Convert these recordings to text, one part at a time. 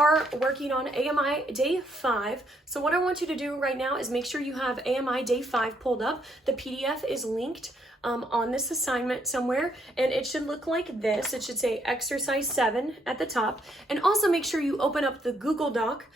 are working on AMI Day 5. So what I want you to do right now is make sure you have AMI Day 5 pulled up. The PDF is linked on this assignment somewhere, and it should look like this. It should say exercise 7 at the top, and also make sure you open up the Google Doc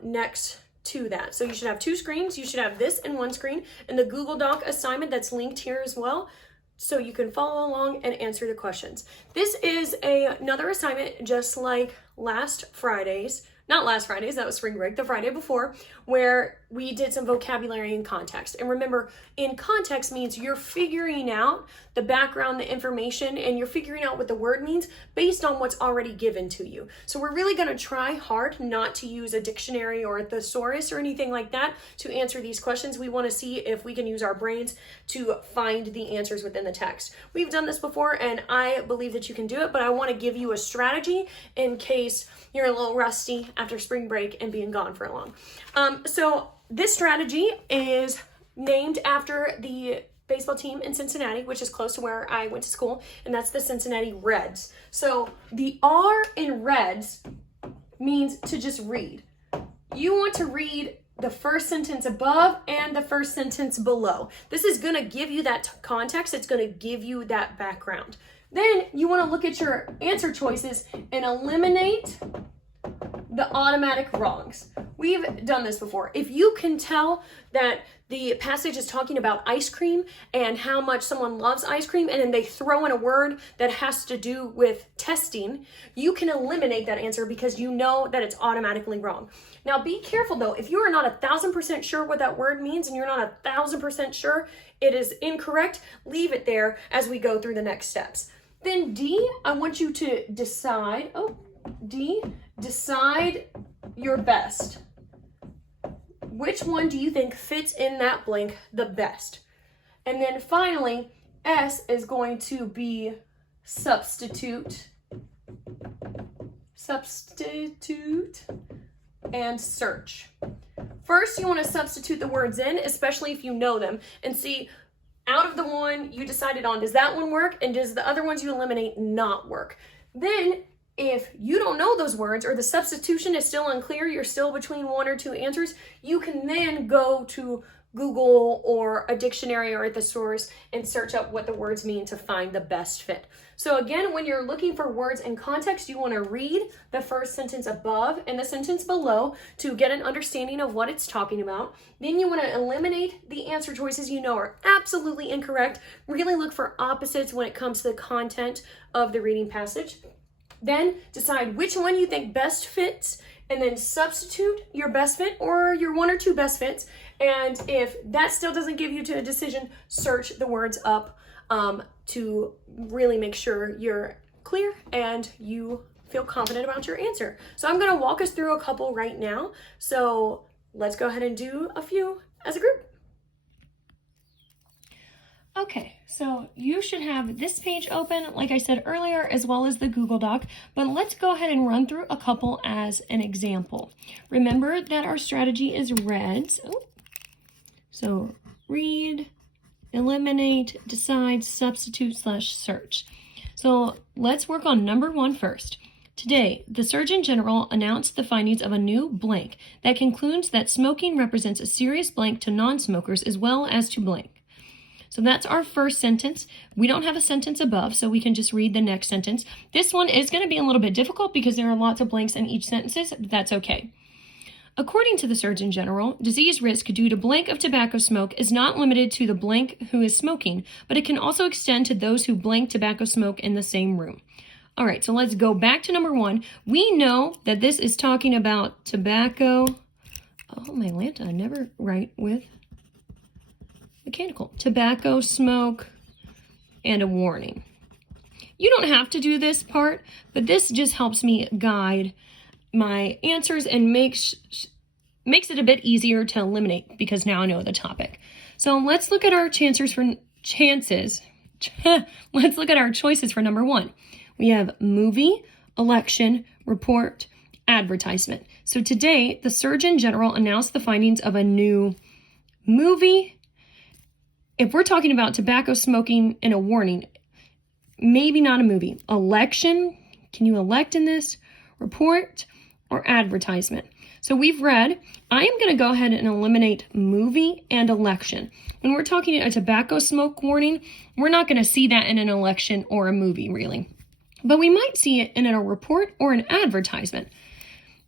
next to that. So you should have two screens. You should have this in one screen and the Google Doc assignment that's linked here as well, so you can follow along and answer the questions. This is another assignment just like last Friday's. Not last Friday's, that was spring break, the Friday before, where we did some vocabulary in context. And remember, in context means you're figuring out the background, the information, and you're figuring out what the word means based on what's already given to you. So we're really gonna try hard not to use a dictionary or a thesaurus or anything like that to answer these questions. We wanna see if we can use our brains to find the answers within the text. We've done this before, and I believe that you can do it, but I wanna give you a strategy in case you're a little rusty after spring break and being gone for long. So this strategy is named after the baseball team in Cincinnati, which is close to where I went to school, and that's the Cincinnati Reds. So the R in Reds means to just read. You want to read the first sentence above and the first sentence below. This is gonna give you that context. It's gonna give you that background. Then you want to look at your answer choices and eliminate the automatic wrongs. We've done this before. If you can tell that the passage is talking about ice cream and how much someone loves ice cream, and then they throw in a word that has to do with testing, you can eliminate that answer because you know that it's automatically wrong. Now be careful though, if you are not 1,000% sure what that word means and you're not 1,000% sure it is incorrect, leave it there as we go through the next steps. Then D, I want you to decide, decide your best. Which one do you think fits in that blank the best? And then finally, S is going to be substitute, and search. First, you want to substitute the words in, especially if you know them, and see out of the one you decided on, does that one work? And does the other ones you eliminate not work? Then if you don't know those words or the substitution is still unclear, you're still between one or two answers, you can then go to Google or a dictionary or a thesaurus and search up what the words mean to find the best fit. So again, when you're looking for words in context, you want to read the first sentence above and the sentence below to get an understanding of what it's talking about. Then you want to eliminate the answer choices you know are absolutely incorrect. Really look for opposites when it comes to the content of the reading passage. Then decide which one you think best fits, and then substitute your best fit or your one or two best fits. And if that still doesn't give you to a decision, search the words up to really make sure you're clear and you feel confident about your answer. So I'm gonna walk us through a couple right now. So let's go ahead and do a few as a group. Okay, so you should have this page open, like I said earlier, as well as the Google Doc, but let's go ahead and run through a couple as an example. Remember that our strategy is REDS. So read, eliminate, decide, substitute, /search. So let's work on number 1 first. Today, the Surgeon General announced the findings of a new blank that concludes that smoking represents a serious blank to non-smokers as well as to blank. So that's our first sentence. We don't have a sentence above, so we can just read the next sentence. This one is going to be a little bit difficult because there are lots of blanks in each sentence, but that's okay. According to the Surgeon General, disease risk due to blank of tobacco smoke is not limited to the blank who is smoking, but it can also extend to those who blank tobacco smoke in the same room. All right, so let's go back to number 1. We know that this is talking about tobacco. Oh, my Lanta, I never write with mechanical. Tobacco smoke and a warning. You don't have to do this part, but this just helps me guide my answers and makes it a bit easier to eliminate because now I know the topic. So let's look at our chances. Let's look at our choices for number 1. We have movie, election, report, advertisement. So today, the Surgeon General announced the findings of a new movie. If we're talking about tobacco smoking and a warning, maybe not a movie. Election, can you elect in this? Report, or advertisement. So we've read, I am going to go ahead and eliminate movie and election. When we're talking a tobacco smoke warning, we're not going to see that in an election or a movie, really. But we might see it in a report or an advertisement.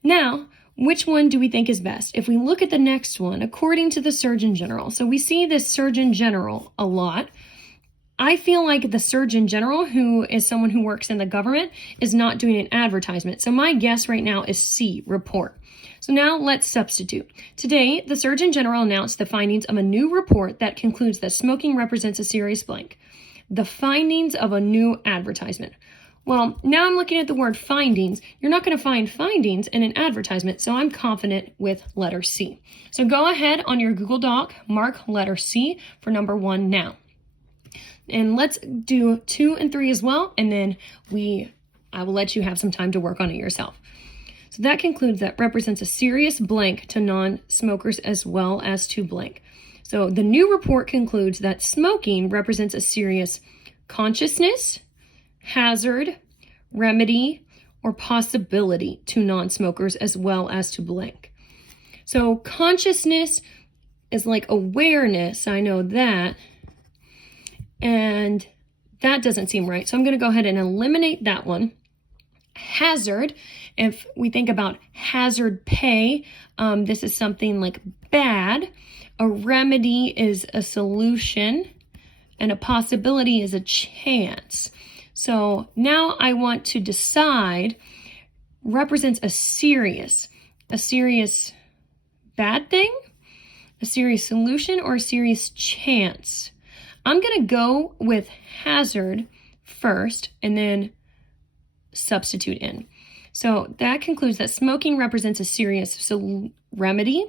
Now, which one do we think is best? If we look at the next one, according to the Surgeon General. So we see this Surgeon General a lot. I feel like the Surgeon General, who is someone who works in the government, is not doing an advertisement. So my guess right now is C, report. So now let's substitute. Today, the Surgeon General announced the findings of a new report that concludes that smoking represents a serious blank. The findings of a new advertisement. Well, now I'm looking at the word findings. You're not going to find findings in an advertisement, so I'm confident with letter C. So go ahead on your Google Doc, mark letter C for number 1 now. And let's do 2 and 3 as well, and then I will let you have some time to work on it yourself. So that concludes that represents a serious blank to non-smokers as well as to blank. So the new report concludes that smoking represents a serious consciousness, hazard, remedy, or possibility to non-smokers as well as to blank. So consciousness is like awareness, I know that, and that doesn't seem right. So I'm going to go ahead and eliminate that one. Hazard, if we think about hazard pay, this is something like bad. A remedy is a solution, and a possibility is a chance. So now I want to decide, represents a serious bad thing, a serious solution, or a serious chance. I'm going to go with hazard first and then substitute in. So that concludes that smoking represents a serious remedy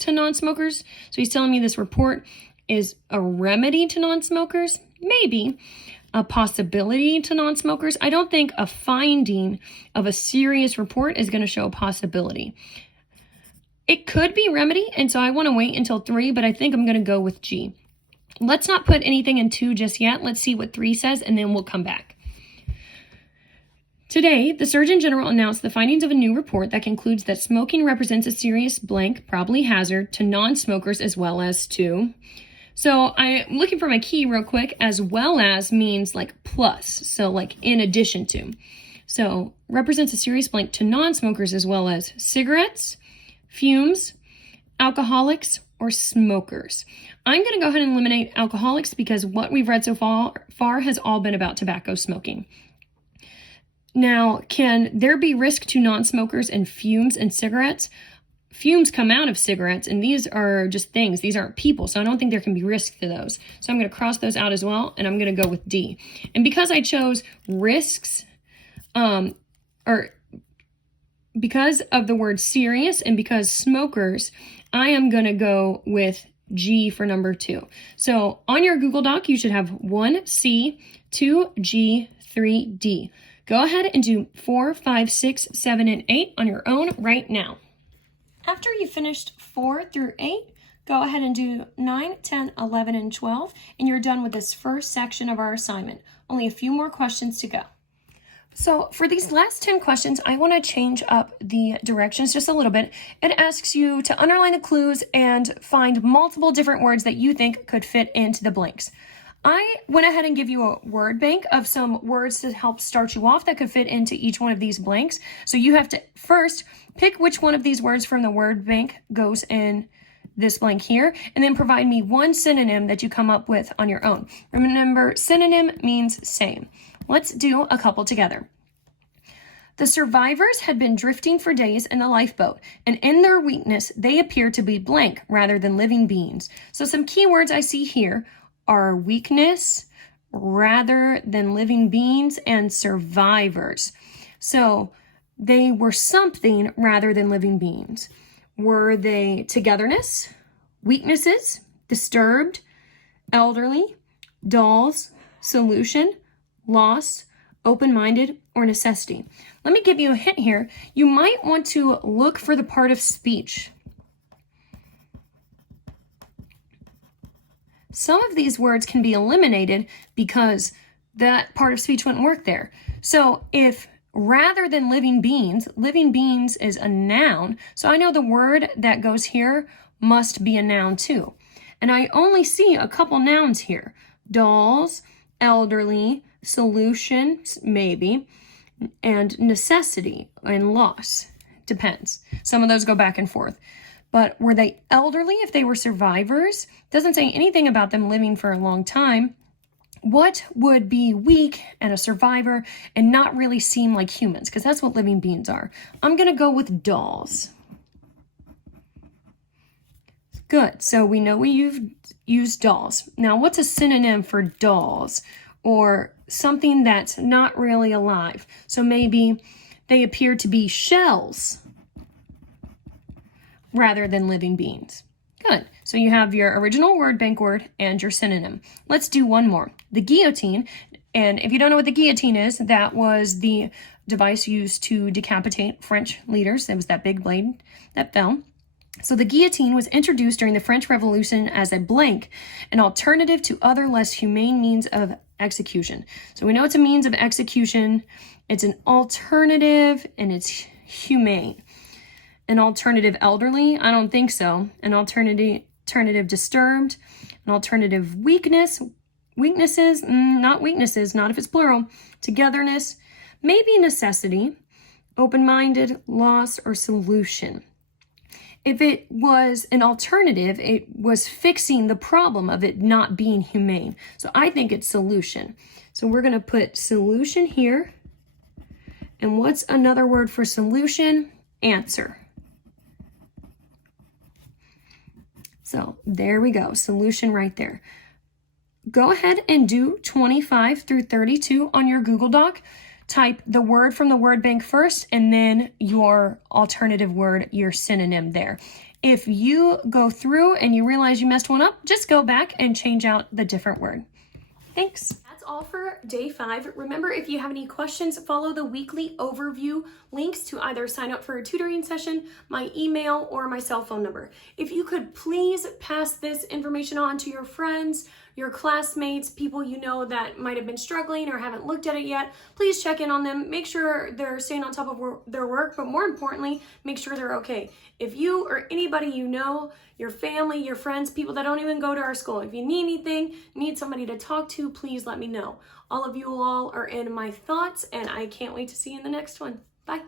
to non-smokers. So he's telling me this report is a remedy to non-smokers, maybe a possibility to non-smokers. I don't think a finding of a serious report is going to show a possibility. It could be remedy, and so I want to wait until 3, but I think I'm going to go with G. Let's not put anything in 2 just yet. Let's see what 3 says, and then we'll come back. Today, the Surgeon General announced the findings of a new report that concludes that smoking represents a serious blank, probably hazard, to non-smokers as well as to. So I'm looking for my key real quick. As well as means like plus, so like in addition to. So represents a serious blank to non-smokers as well as cigarettes, fumes, alcoholics, or smokers. I'm going to go ahead and eliminate alcoholics because what we've read so far has all been about tobacco smoking. Now, can there be risk to non-smokers in fumes and cigarettes? Fumes come out of cigarettes, and these are just things. These aren't people, so I don't think there can be risk to those. So I'm going to cross those out as well, and I'm going to go with D. And because I chose risks, or because of the word serious and because smokers, I am going to go with G for number 2. So on your Google Doc, you should have 1C, 2G, 3D. Go ahead and do 4, 5, 6, 7, and 8 on your own right now. After you finished 4 through 8, go ahead and do 9, 10, 11, and 12, and you're done with this first section of our assignment. Only a few more questions to go. So for these last 10 questions, I want to change up the directions just a little bit. It asks you to underline the clues and find multiple different words that you think could fit into the blanks. I went ahead and give you a word bank of some words to help start you off that could fit into each one of these blanks. So you have to first pick which one of these words from the word bank goes in this blank here, and then provide me one synonym that you come up with on your own. Remember, synonym means same. Let's do a couple together. The survivors had been drifting for days in the lifeboat, and in their weakness, they appeared to be blank rather than living beings. So some keywords I see here are weakness, rather than living beings, and survivors. So they were something rather than living beings. Were they togetherness, weaknesses, disturbed, elderly, dolls, solution, loss, open-minded, or necessity? Let me give you a hint here. You might want to look for the part of speech. Some of these words can be eliminated because that part of speech wouldn't work there. So if rather than living beings. Living beings is a noun, so I know the word that goes here must be a noun too. And I only see a couple nouns here. Dolls, elderly, solutions, maybe, and necessity and loss. Depends. Some of those go back and forth. But were they elderly if they were survivors? Doesn't say anything about them living for a long time. What would be weak and a survivor and not really seem like humans? Because that's what living beings are. I'm going to go with dolls. Good. So we know you've used dolls. Now, what's a synonym for dolls? Or something that's not really alive. So maybe they appear to be shells rather than living beings. Good. So you have your original word bank word and your synonym. Let's do one more. The guillotine. And if you don't know what the guillotine is, that was the device used to decapitate French leaders. It was that big blade that fell. So the guillotine was introduced during the French Revolution as a blank, an alternative to other less humane means of execution. So we know it's a means of execution. It's an alternative and it's humane. An alternative elderly? I don't think so. An alternative disturbed. An alternative weaknesses? Not weaknesses, not if it's plural. Togetherness. Maybe necessity. Open-minded, loss, or solution. If it was an alternative, it was fixing the problem of it not being humane. So I think it's solution. So we're going to put solution here. And what's another word for solution? Answer. So there we go. Solution right there. Go ahead and do 25 through 32 on your Google Doc. Type the word from the word bank first and then your alternative word, your synonym there. If you go through and you realize you messed one up, just go back and change out the different word. Thanks. That's all for day 5. Remember, if you have any questions, follow the weekly overview links to either sign up for a tutoring session, my email, or my cell phone number. If you could please pass this information on to your friends, your classmates, people you know that might have been struggling or haven't looked at it yet, please check in on them. Make sure they're staying on top of their work, but more importantly, make sure they're okay. If you or anybody you know, your family, your friends, people that don't even go to our school, if you need anything, need somebody to talk to, please let me know. All of you all are in my thoughts, and I can't wait to see you in the next one. Bye.